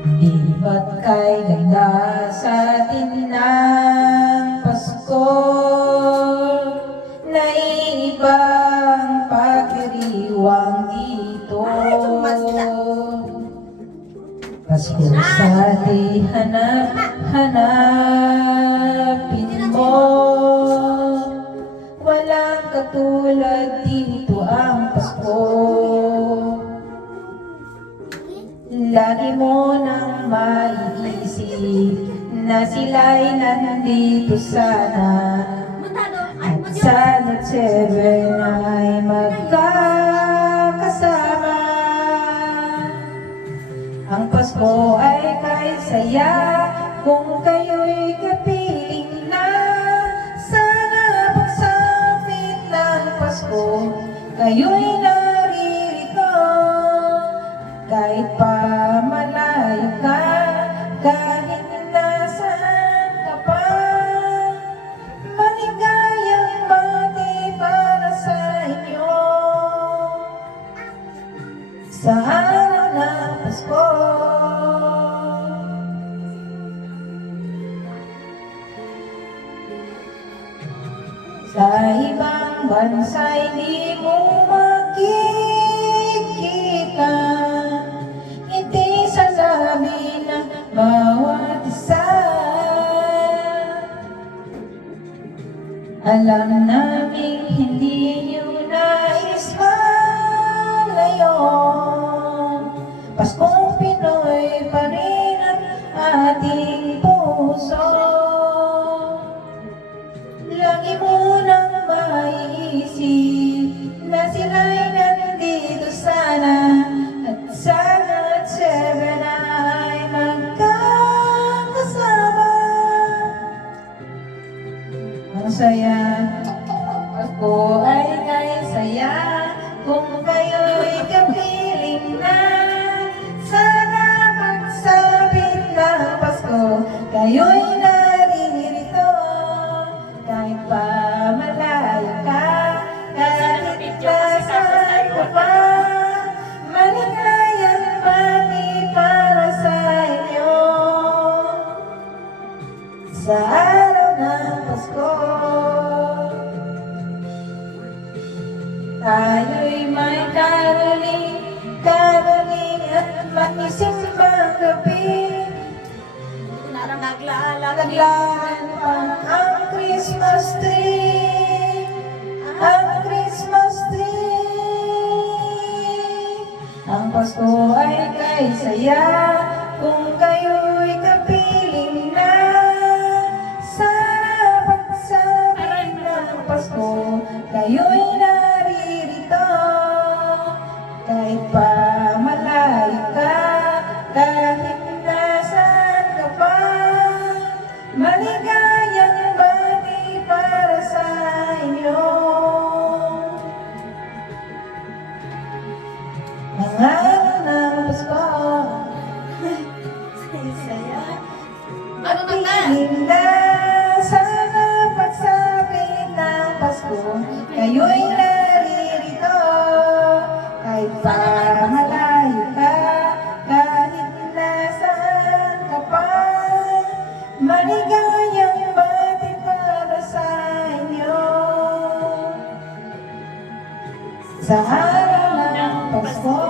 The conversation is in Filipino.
Di ba't kay ganda sa atin ng Pasko? Naiibang pagdiriwang dito. Pasko sa di hanapin mo. Walang katulad dito ang Pasko. Lagi mo nang maiisip na sila'y nandito sana, at sa Noche Buena ay magkakasama. Ang Pasko ay kay saya kung kayo'y kapiling na. Sana pagsapit ng Pasko, kayo'y naririto. Kahit pa malayo ka, kahit nasaan ka pa, maligayang bati para sa inyo. Sa araw ng Pasko, sa ibang bansa'y di mo makikita ngiti sa labi ng bawat isa. Alam namin hindi nyo nais malayon, Paskong Pinoy pa rin ang ating puso. Lagi mo nang maiisip na sila'y nandito sana, at sana at seven ay magkakasama. Ang saya, ako ay kay saya kung kayo'y kapiling na. Sana pagsapit ng Pasko, kayo'y naririto. Kahit pa malayo ka, kahit nasaan ka pa, maligayang bati para sa inyo. Sa araw ng Pasko, tayo'y may caroling at magsimbang gabi. Naglalaan pa ang Christmas tree, ang Christmas tree. Ang Pasko ay kay saya kung kayo'y kapiling na. Sana pagsapit ng Pasko, kayo'y naririto. Kahit pa malayo ka, kahit nasaan ka pa, maligayang bati para sa inyo. Ang araw ng Pasko, saya Ano nang na? piling na. Sana pagsapit ng Pasko, kayo'y naririto. Kahit pa malayo ka, kahit nasaan ka pa, maligayang bati para sa inyo. Sa araw ng Pasko,